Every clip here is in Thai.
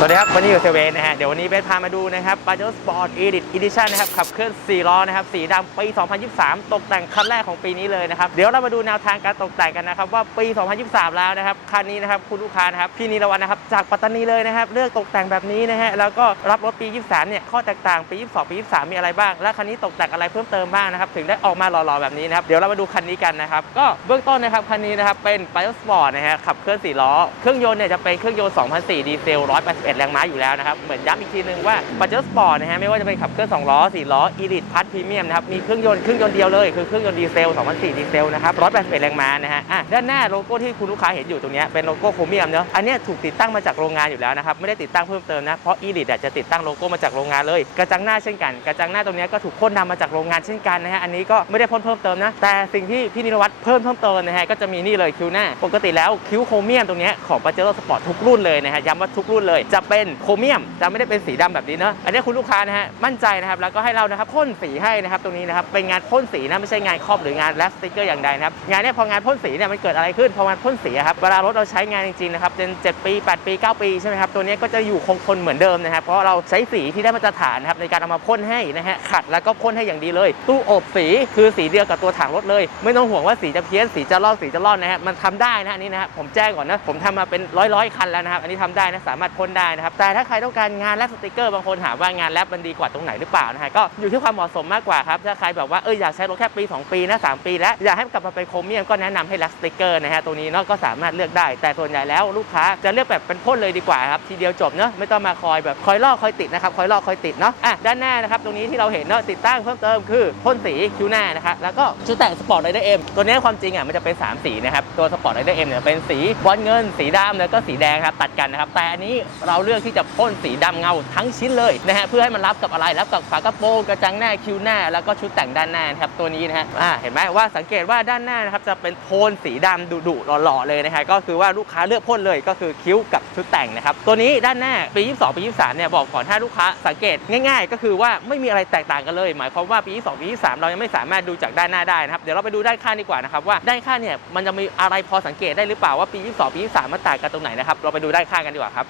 สวัสดีครับวันนี้อยู่เซเว่นนะฮะ เดี๋ยววันนี้เบสพามาดูนะครับ b a j o Sport Edit Edition นะครับขับเคลื่อน 4 ล้อนะครับสีดำปี 2023 ตกแต่งคันแรกของปีนี้เลยนะครับ เดี๋ยวเรามาดูแนวทางการตกแต่งกันนะครับ ว่าปี 2023 แล้วนะครับ คันนี้นะครับ คุณลูกค้านะครับ พี่นิรวันนะครับ จากปัตตานีเลยนะครับ เลือกตกแต่งแบบนี้นะฮะ แล้วก็รับรถปี 23 เนี่ย ข้อแตกต่างปี 22 ปี 23 มีอะไรบ้าง และคันนี้ตกแต่งอะไรเพิ่มเติมบ้างนะครับถึงได้ออกมาหล่อๆแบบนี้นะครับเดี๋ยวเรามาดูคันนี้กันนะครับก็เบื้องต้นนะครับคันนี้นะครับเป็น b a j o Sport นะฮะขับเคลื่อน4ล้อเครื่องยนต์เนี่ยจะเป็นเครื่องยนต์2004ดีเซล181แรงม้าอยู่แล้วนะครับ เหมือนย้ำอีกทีนึงว่า b a j o Sport นะฮะไม่ว่าจะเป็นขับเคลื่อน2ล้อ4ล้อ Elite Plus Premium นะครับมีเครื่องยนต์เครื่องยนต์เดียวเลยคือเครื่องยนต์ดีเซล2004ดีเซลนะครับ181แรงม้านะฮะอะด้านหน้าโลโก้ที่คุณลูกค้าเห็นอยู่ตรงนี้เป็นโลโก้โครเมียมเนาะอันนี้ถูกติดตั้งมาจากโรงงานอยู่แล้วนะครับไม่ได้ติดตั้งเพิ่มเติมนะเพราะ Elite จะติดตั้งโลโก้มาจากโรงงานเลย กระจังหน้าเช่นกัน กระจังหน้าตรงนี้ก็ถูกพ่นดำมาจากโรงงานเช่นกันนะฮะอันนี้ก็ไม่ได้พ่นเพิ่มเติมนะแต่สิ่งที่พี่นิรวัตรเพิ่มเพิ่มเติมนะฮะก็จะมีนี่เลยคิ้วหน้า ปกติแล้วคิ้วโครเมียมตรงนี้ของปาเจโร่สปอร์ตทุกรุ่นเลยนะฮะย้ำว่าทุกรุ่นเลยจะะเป็นโครเมียม จะไม่ได้เป็นสีดำแบบนี้เนาะอันนี้คุณลูกค้านะฮะมั่นใจนะครับแล้วก็ให้เรานะครับพ่นสีให้นะครับตรงนี้นะครับเป็นงานพ่นสีนะไม่ใช่งานครอบหรืองานแลสติกเกอร์อย่างใดนะครับงานเนี้ยพองานพ่นสีเนี่ยมันเกิดอะไรขึ้นพองานพ่นสีครับเวลารถเราใช้งานจริงๆนะครับเป็น7ปี 8 ปี 9 ปีใช่ไหมครับตัวนี้ก็จะอยู่คงทนเหมือนเดิมนะครับเพราะเราใช้สีที่ได้มาตรฐานนะครับในการเอามาพ่นให้นะฮะขัดแล้วก็พ่นให้อย่างดีเลย ตู้อบสีคือสีเดียวกับตัวถังรถเลย ไม่ต้องห่วงว่าสีจะเพี้ยนสีจะลอกสีจะลอกนะฮะมันทำได้นะอันนี้นะผมแจ้งก่อนนะผมทำมาเป็นร้อยร้อยๆคันแล้วนะครับอันนี้ทำได้นะสามารถพ่นได้นะครับ แต่ถ้าใครต้องการงานแลปสติกเกอร์บางคนถามว่างานแลปมันดีกว่าตรงไหนหรือเปล่านะฮะก็อยู่ที่ความเหมาะสมมากกว่าครับถ้าใครแบบว่าเอออยากใช้รถแค่ปี 2 ปีนะ3ปี แล้วอยากให้กลับมาเป็นโครเมียมก็แนะนำให้แลปสติกเกอร์นะฮะตัวนี้เนาะก็สามารถเลือกได้ แต่ส่วนใหญ่แล้วลูกค้าจะเลือกแบบเป็นพ่นเลยดีกว่าครับทีเดียวจบเนาะไม่ต้องมาคอยแบบคอยลอกคอยติดนะครับคอยลอกคอยติดเนาะอะด้านหน้านะครับตรงนี้ที่เราเห็นเนาะติดตั้งเพิ่มเติมคือพ่นสีคิ้วหน้านะครับแล้วก็ชุดแต่งสปอร์ตไรเดอร์เอ็มตัวนี้ความจริงอะมันจะเป็น 3 สีนะครับตัวสปอร์ตไรเดอร์เอ็มเนี่ยเป็นสีบอลเงิน สีดำแล้วก็สีแดงครับตัดกันนะครับแต่อันนี้เราเลือกที่จะพ่นสีดำเงาทั้งชิ้นเลยนะฮะเพื่อให้มันรับกับอะไรรับกับฝากระโปรงกระจังหน้าคิ้วหน้า แล้วก็ชุดแต่งด้านหน้านะครับตัวนี้นะฮะเห็นไหมว่าสังเกตว่าด้านหน้านะครับจะเป็นโทนสีดำดุๆหล่อๆเลยนะฮะก็คือว่าลูกค้าเลือกพ่นเลยก็คือคิ้วกับชุดแต่งนะครับตัวนี้ด้านหน้าปี 22 ปี 23 เนี่ยบอกก่อนถ้าลูกค้าสังเกตง่าย ๆ ก็คือว่าไม่มีอะไรแตกต่างกันเลย หมายความว่าปี 22 ปี 23 เรายังไม่สามารถดูจากด้านหน้าได้นะครับเดี๋ยวเราไปดูด้านข้างดีกว่านะครับว่าด้านข้างเนี่ยมันจะมีอะไรพอสังเกตได้หรือเปล่าว่าปี 22 ปี 23 มันต่างกันตรงไหนนะครับเราไปดูด้านข้างกันดีกว่าครับ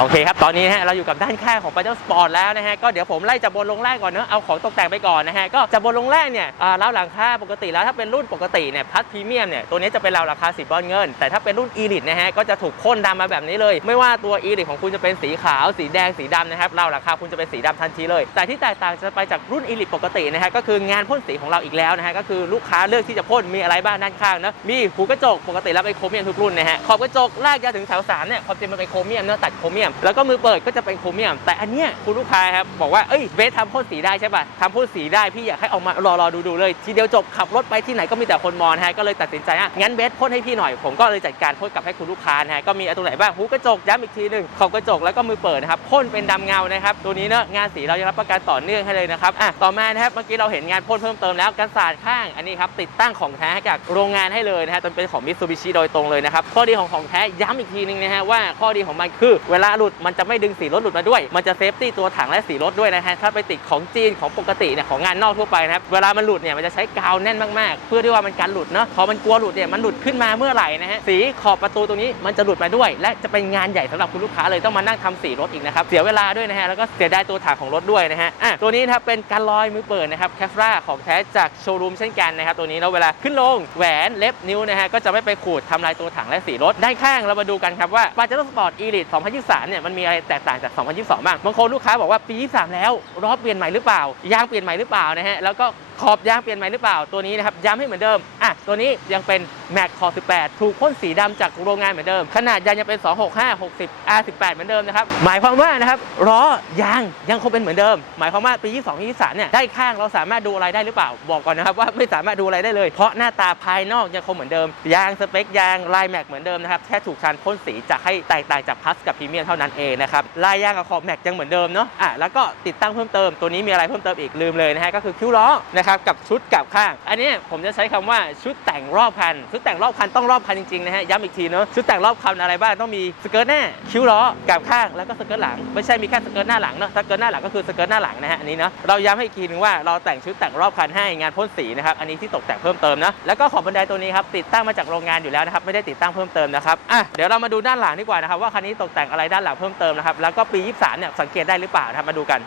โอเคครับ ตอนนี้ฮะเราอยู่กับด้านข้างของ p a j e r Sport แล้วนะฮะ ก็เดี๋ยวผมไล่จากบนลงล่างก่อนเนอะเอาของตกแต่งไปก่อนนะฮะ ก็จากบนลงล่างเนี่ยอ่าเล้าหลังคาปกติแล้วถ้าเป็นรุ่นปกติเนี่ยพัดพรีเมียมเนี่ยตัวนี้จะเป็นเล้าราคา10บอลเงิน แต่ถ้าเป็นรุ่น Elite นะฮะก็จะถูกพ่นดำมาแบบนี้เลย ไม่ว่าตัว Elite ของคุณจะเป็นสีขาว สีแดงสีดำนะครับเล้าราคาคุณจะเป็นสีดำทันทีเลย แต่ที่แตกต่างจะไปจากรุ่น Elite ปกตินะฮะก็คืองานพ่นสีของเราอีกแล้วนะฮะก็คือลูกค้าเลือกที่จะพ่นมีอะไรบ้างด้านข้างนะมีหูกระจกปกติแล้วเป็นโครเมียมทุกรุ่นนะฮะขอบกระจกลากยาถึงแถวสามเนี่ยความจริงมันเป็นโครเมียมเนื้อตัดโครเมียมแล้วก็มือเปิดก็จะเป็นโครเมียม แต่อันเนี้ยคุณลูกค้าครับบอกว่าเอ้ยเบสทำพ่นสีได้ใช่ป่ะทำพ่นสีได้พี่อยากให้ออกมารอรอดูดูเลย ทีเดียวจบขับรถไปที่ไหนก็มีแต่คนมองนะฮะก็เลยตัดสินใจอะงั้นเบสพ่นให้พี่หน่อยผมก็เลยจัดการพ่นกลับให้คุณลูกค้านะฮะก็มีตรงไหนบ้างหูกระจกย้ำอีกทีหนึ่งขอบกระจกแล้วก็มือเปิดนะครับพ่นเป็นดำเงานะครับตัวนี้เนอะงานสีเรายังรับประกันต่อเนื่องให้เลยนะครับอะต่อมานะครับเมื่อกี้เราเห็นงานพ่นเพิ่มเติมแล้วกันสาดข้างอันนี้ครับติดตั้งของแท้ให้กับโรงงานให้เลยนะฮะจนเป็นของมิตซูบิชิโดยตรงเลยนะครับข้อดีของของแท้ย้ำอีกทีนึงนะฮะว่าข้อดีของมันคือเวลาหลุดมันจะไม่ดึงสีรถหลุดมาด้วย มันจะเซฟตี้ตัวถังและสีรถด้วยนะฮะถ้าไปติดของจีนของปกติเนี่ยของงานนอกทั่วไปนะครับเวลามันหลุดเนี่ยมันจะใช้กาวแน่นมากๆ เพื่อที่ว่ามันกันหลุดเนาะพอมันกลัวหลุดเนี่ยมันหลุดขึ้นมาเมื่อไหร่นะฮะสีขอบประตูตรงนี้มันจะหลุดมาด้วย และจะเป็นงานใหญ่สำหรับคุณลูกค้าเลยต้องมานั่งทำสีรถอีกนะครับเสียเวลาด้วยนะฮะแล้วก็เสียดายตัวถังของรถด้วยนะฮะอะตัวนี้นะครับเป็นการลอยมือเปิดนะครับแคฟราของแท้จากโชว์รูมเช่นกันนะครับตัวนี้เนาเวลาขึ้นลงแหวนเล็บนิ้วนะฮะก็จะไม่ไปขูดทำลายตัวถังและสีรถด้านข้างเรามาดูกันครับว่า p a j e r o Sport Elite 2023เนี่ยมันมีอะไรแตกต่างจาก 2022 บ้างบางคนลูกค้าบอกว่าปี 23 แล้วรอบเปลี่ยนใหม่หรือเปล่ายางเปลี่ยนใหม่หรือเปล่านะฮะแล้วก็ขอบยางเปลี่ยนใหม่หรือเปล่าตัวนี้นะครับย้ำให้เหมือนเดิมอะตัวนี้ยังเป็น Mac ขอบ 18 ถูกพ่นสีดำจากโรงงานเหมือนเดิม ขนาดยางยังเป็น 265 60 R18 เหมือนเดิมนะครับหมายความว่านะครับล้อยางยังคงเป็นเหมือนเดิม หมายความว่าปี 22 23เนี่ยได้ข้างเราสามารถดูอะไรได้หรือเปล่าบอกก่อนนะครับว่าไม่สามารถดูอะไรได้เลย เพราะหน้าตาภายนอกยังคงเหมือนเดิมยางสเปคยางลายแม็กเหมือนเดิมนะครับแค่ถูกการพ่นสีจะให้แตกต่างจากพัสกับพรีเมียมเท่านั้นเองนะครับลายยางกับขอบแม็กยังเหมือนเดิมเนาะอะแล้วก็ติดตั้งเพิ่มเติมตัวนี้มีอะไรเพิ่มเติมอีกลืมเลยนะฮะก็คือคิ้วล้อนะนะครับกับชุดกลับข้าง อันนี้ผมจะใช้คำว่าชุดแต่งรอบคัน ชุดแต่งรอบคันต้องรอบคันจริงๆนะฮะย้ำอีกทีเนาะชุดแต่งรอบคันอะไรบ้างต้องมีสเกิร์ตหน้าคิ้วล้อกลับข้างแล้วก็สเกิร์ตหลังไม่ใช่มีแค่สเกิร์ตหน้าหลังเนาะสเกิร์ตหน้าหลังก็คือสเกิร์ตหน้าหลังนะฮะอันนี้เนาะเราย้ำให้อีกทีนึงว่าเราแต่งชุดแต่งรอบคันให้งานพ่นสีนะครับอันนี้ที่ตกแต่งเพิ่มเติมนะแล้วก็ของบันไดตัวนี้ครับติดตั้งมาจากโรงงานอยู่แล้วนะครับไม่ได้ติดตั้งเพิ่มเติมนะครับอะเดี๋ยวเรามาดูด้านหลังดีกว่านะครับว่าคันนี้ตกแต่งอะไรด้านหลังเพิ่มเติมนะครับแล้วก็ปี 23เนี่ยสังเกตได้หรือเปล่านะครับมาดูกัน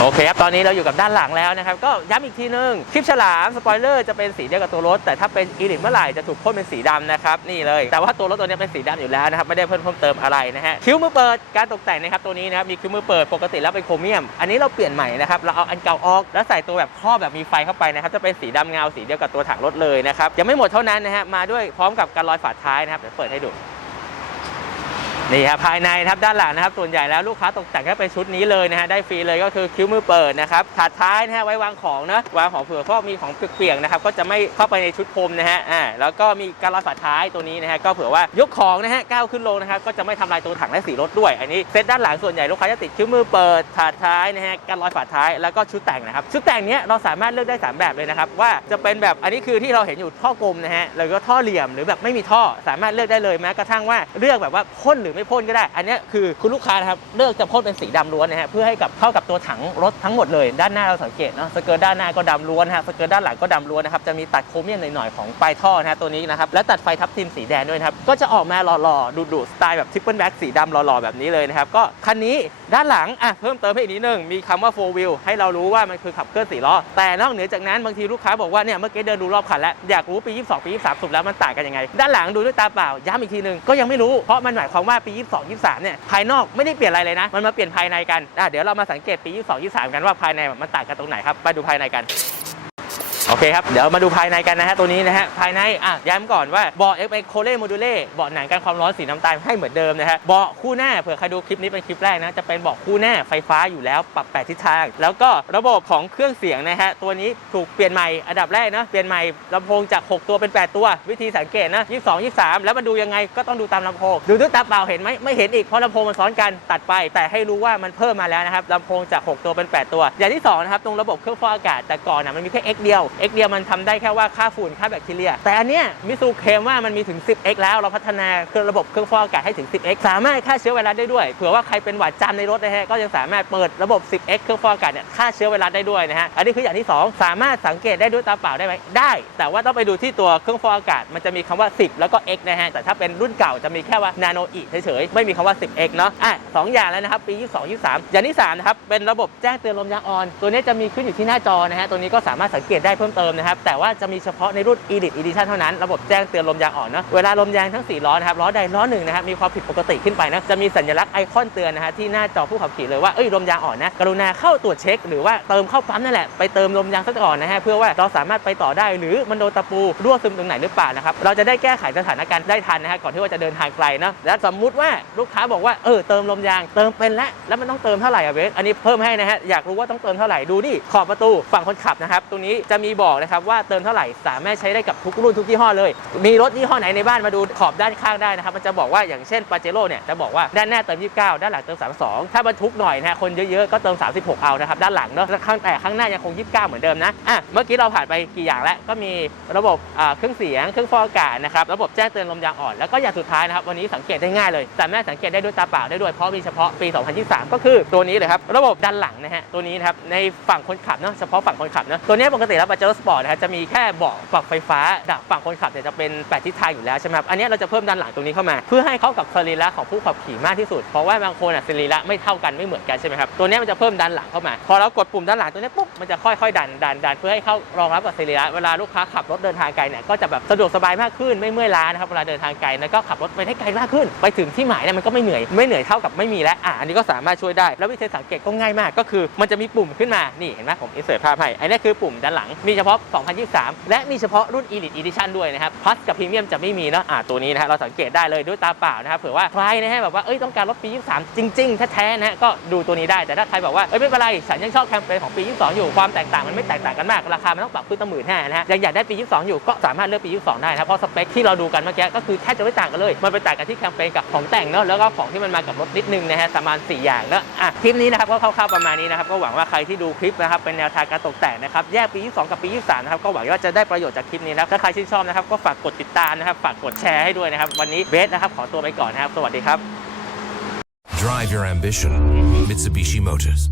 โอเคครับ ตอนนี้เราอยู่กับด้านหลังแล้วนะครับ ก็ย้ำอีกทีนึง คลิปฉลามสปอยเลอร์จะเป็นสีเดียวกับตัวรถ แต่ถ้าเป็นอีลิทเมื่อไหร่จะถูกพ่นเป็นสีดำนะครับ นี่เลย แต่ว่าตัวรถตัวนี้เป็นสีดำอยู่แล้วนะครับ ไม่ได้เพิ่มเพิ่มเติมอะไรนะฮะ คิ้วมือเปิด การตกแต่งนะครับ ตัวนี้นะครับ มีคิ้วมือเปิด ปกติแล้วเป็นโครเมียม อันนี้เราเปลี่ยนใหม่นะครับ เราเอาอันเก่าออก แล้วใส่ตัวแบบครอบแบบมีไฟเข้าไปนะครับ จะเป็นสีดำเงาสีเดียวกับตัวถังรถเลยนะครับ ยังไม่หมดเท่านั้นนะฮะ มาด้วยพร้อมกับการลอยฝาท้ายนะครับ เดี๋ยวเปิดให้ดู นี่ครับภายในครับด้านหลังนะครับส่วนใหญ่แล้วลูกค้าตกแต่งแค่เป็นชุดนี้เลยนะฮะได้ฟรีเลยก็คือคิ้วมือเปิดนะครับถาดท้ายนะฮะไว้วางของนะวางของเผื่อเพรามีของเปียกๆนะครับก็จะไม่เข้าไปในชุดพรมนะฮะอ่าแล้วก็มีการลอฝาท้ายตัวนี้นะฮะก็เผื่อว่ายกของนะฮะก้าวขึ้นลงนะครับก็จะไม่ทำลายตัวถังและสีรถด้วย อันนี้เซตด้านหลังส่วนใหญ่ลูกค้าจะติดคิ้วมือเปิดถาดท้ายนะฮะการลอยฝาท้ายแล้วก็ชุดแต่งนะครับชุดแต่งเนี้ยเราสามารถเลือกได้สามแบบเลยนะครับว่าจะเป็นแบบอันนี้คือที่เราเห็นอยู่ท่อกลมนะฮะแล้วก็ท่อเหลี่ยมหรือแบบไม่มีท่อสามารถเลือกได้เลยแม้กระทั่งว่าเลือกแบบว่าพ่นหรือไม่พ่นก็ได้ อันนี้คือคุณลูกค้านะครับเลือกจะพ่นเป็นสีดำล้วนนะฮะเพื่อให้กับเข้ากับตัวถังรถทั้งหมดเลยด้านหน้าเราสังเกตเนาะสเกิร์ตด้านหน้าก็ดำล้วนนะฮะสเกิร์ตด้านหลังก็ดำล้วนนะครับจะมีตัดโครเมียมหน่อยๆของปลายท่อนะฮะตัวนี้นะครับและตัดไฟทับทิมสีแดงด้วยนะครับก็จะออกมาหล่อๆดุๆสไตล์แบบทริปเปิลแบ็กสีดำหล่อๆแบบนี้เลยนะครับก็คันนี้ด้านหลังอะเพิ่มเติมให้อีกนิดนึงมีคำว่า4 wheel ให้เรารู้ว่ามันคือขับเคลื่อนสี่ล้อแต่นอกเหนือจากนั้นบางทีลูกค้าบอกว่าเนี่ยเมื่อกี้เดินดูรอบคันแล้วอยากรู้ปี 22 ปี 23สุดแล้วมันต่างกันยังไง ด้านหลังดูด้วยตาเปล่าย้ำอีกทีนึงก็ยังไม่รู้เพราะมันหมายความว่าปี 22 23 เนี่ย ภายนอกไม่ได้เปลี่ยนอะไรเลยนะ มันมาเปลี่ยนภายในกันอะเดี๋ยวเรามาสังเกตปี 22 23 กันว่าภายในมันต่างกันตรงไหนครับ ไปดูภายในกัน คครับ เดี๋ยวมาดูภายในกันนะฮะตัวนี้นะฮะภายในอะย้ำก่อนว่าเบาะ x โคเล่โมดูเล่เบาะหนังกันความร้อนสีน้ำตาลให้เหมือนเดิมนะฮะเบาะคู่หน้าเผื่อใครดูคลิปนี้เป็นคลิปแรกนะจะเป็นเบาะคู่หน้าไฟฟ้าอยู่แล้วปรับแปดทิศทาง แล้วก็ระบบของเครื่องเสียงนะฮะตัวนี้ถูกเปลี่ยนใหม่อันดับแรกนะเปลี่ยนใหม่ลำโพงจาก 6 ตัวเป็น 8 ตัว วิธีสังเกตนะ22 23 แล้วมันดูยังไงก็ต้องดูตามลำโพงดูด้วยตาเปล่าเห็นไหมไม่เห็นอีกเพราะลำโพงมันซ้อนกันตัดไป แต่ให้รู้ว่ามันเพิ่มมาแล้วนะครับลำโพงจาก 6 ตัวเป็น 8 ตัว อย่างที่สองนะครับตรงระบบเครื่องฟอกอากาศแต่ก่อนนะมันมีแค่ X เดียว X เดียวมันทำได้แค่ว่าค่าฝุ่นค่าแบคทีเรีย แต่อันเนี้ยมิซูเคมว่ามันมีถึง 10x แล้วเราพัฒนาเครื่องระบบเครื่องฟอกอากาศให้ถึง 10x สามารถฆ่าเชื้อไวรัสได้ด้วยเผื่อว่าใครเป็นหวัดจามในรถนะฮะก็ยังสามารถเปิดระบบ 10x เครื่องฟอกอากาศเนี่ยฆ่าเชื้อไวรัสได้ด้วยนะฮะอันนี้คืออย่างที่ 2 สามารถสังเกตได้ด้วยตาเปล่าได้ไหมได้ แต่ว่าต้องไปดูที่ตัวเครื่องฟอกอากาศมันจะมีคำว่า 10 แล้วก็ x นะฮะแต่ถ้าเป็นรุ่นเก่าจะมีแค่ว่า nano e เฉยๆไม่มีคำว่า 10x เนาะอะสองอย่างแล้วนะครับปี 22 23 อย่างที่3นะครับเป็นระบบแจ้งเตือนลมยางออน ตัวนี้จะมีขึ้นอยู่ที่หน้าจอนะฮะตัวนี้ก็สามารถสังเกตได้เพิ่มเติมนะครับแต่ว่าจะมีเฉพาะในรุ่น Elite Edition เท่านั้นระบบแจ้งเตือนลมยางอ่อนเนาะเวลาลมยางทั้ง 4 ล้อนะครับล้อใดล้อหนึ่งนะครับมีความผิดปกติขึ้นไปนะจะมีสัญลักษณ์ไอคอนเตือนนะฮะที่หน้าจอผู้ขับขี่เลยว่าเอ้ยลมยางอ่อนนะกรุณาเข้าตรวจเช็ค หรือว่าเติมเข้าปั๊มนั่นแหละไปเติมลมยางซะก่อนนะฮะเพื่อว่าเราสามารถไปต่อได้หรือมันโดนตะปูรั่วซึมตรงไหนหรือเปล่านะครับเราจะได้แก้ไขสถานการณ์ได้ทันนะฮะก่อนที่ว่าจะเดินทางไกลเนาะและสมมุติว่าลูกค้าบอกว่าเออเติมลมยางเติมเป็นแล้วแล้วมันต้องเติมเท่าไหร่อะเวสอันนี้เพิ่มให้นะฮะอยากรู้ว่าต้องเติมเท่าไหร่ดูนี่ขอบประตูฝั่งคนขับนะครับตรงนี้จะมีบอกนะครับว่าเติมเท่าไหร่สามารถใช้ได้กับทุกรุ่นทุกยี่ห้อเลย มีรถยี่ห้อไหนในบ้านมาดูขอบด้านข้างได้นะครับมันจะบอกว่าอย่างเช่นปาเจโร่เนี่ยจะบอกว่าด้านหน้าเติม 29 ด้านหลังเติม 32 ถ้าบรรทุกหน่อยนะฮะคนเยอะๆก็เติม 36 เอานะครับด้านหลังเนาะข้างแต่ข้างหน้ายังคง 29 เหมือนเดิมนะอะเมื่อกี้เราผ่านไปกี่อย่างแล้วก็มีระบบเครื่องเสียงเครื่องฟอกอากาศนะครับระบบแจ้งเตือนลมยางอ่อนแล้วก็อย่างสุดท้ายนะครับวันนี้สังเกตได้ง่ายเลยสามารถสังเกตได้ด้วยตาเปล่าได้ด้วยเพราะมีเฉพาะปี 2023 ก็คือตัวนี้เลยครับระบบด้านหลังนะฮะตัวนี้นะครับในฝั่งคนขับเนาะเฉพาะฝั่งคนขับเนาะตัวนี้ปกติแล้วปาเจโร่สปอร์ตนะฮะจะมีแค่เบาะปรับไฟฟ้าดับฝั่งคนขับเนี่ยจะเป็นแปดทิศทางอยู่แล้วใช่ไหมครับอันนี้เราจะเพิ่มด้านหลังตรงนี้เข้ามา เพื่อให้เข้ากับสรีระของผู้ขับขี่มากที่สุด เพราะว่าบางคนอะสรีระไม่เท่ากันไม่เหมือนกันใช่ไหมครับตัวนี้มันจะเพิ่มด้านหลังเข้ามา พอเรากดปุ่มด้านหลังตัวนี้ปุ๊บมันจะค่อยๆดันดันดันเพื่อให้เข้ารองรับกับสรีระเวลาลูกค้าขับรถเดินทางไกลเนี่ยก็จะแบบสะดวกสบายมากขึ้นไม่เมื่อยล้านะครับเวลาเดินทางไกลแล้วก็ขับรถไปได้ไกลมากขึ้น ไปถึงที่หมายเนี่ยมันก็ไม่เหนื่อยไม่เหนื่อยเท่ากับไม่มีแล้วอะอันนี้ก็สามารถช่วยได้แล้ววิธีสังเกตก็ง่ายมากก็คือ มันจะมีปุ่มขึ้นมานี่เห็นไหมผมอินเสิร์ตภาพให้อันนี้คือปุ่มด้านหลังมีเฉพาะ 2023 และมีเฉพาะรุ่น Elite Edition ด้วยนะครับ Plus กับ Premium จะไม่มีนะอ่าตัวนี้นะฮะเราสังเกตได้เลยด้วยตาเปล่านะครับเผื่อว่าใครนะฮะแบบว่าเอ้ยต้องการรถปี 23 จริงๆแท้ๆนะฮะก็ดูตัวนี้ได้แต่ถ้าใครบอกว่าเอ้ยไม่เป็นไรฉันยังชอบแคมเปญของปี 22 อยู่ความแตกต่างมันไม่แตกต่างกันมากราคามันต้องปรับขึ้นตั้งหมื่นห้านะฮะยังอยากได้ปี 22 อยู่ก็สามารถเลือกปี 22 ได้นะเพราะสเปคที่เราดูกันเมื่อกี้ก็คือแทบจะไม่ต่างกันเลย มันไปต่างกันที่แคมเปญกับของแต่งเนาะแล้วก็ของที่มันมากับรถนิดนึงนะฮะประมาณ 4 อย่างแล้วอะคลิปนี้นะครับก็คร่าวๆประมาณนี้นะครับก็หวังว่าใครที่ดูคลิปนะครับเป็นแนวทางการตกแต่งนะครับแยกปี 22 กับปี23 นะครับ ก็หวังว่าจะได้ประโยชน์จากคลิปนี้นะถ้าใครชื่นชอบนะครับ ก็ฝากกดติดตามนะครับ ฝากกดแชร์ให้ด้วยนะครับ วันนี้เบสนะครับ ขอตัวไปก่อนนะครับ สวัสดีครับ Drive your ambition. Mitsubishi Motors.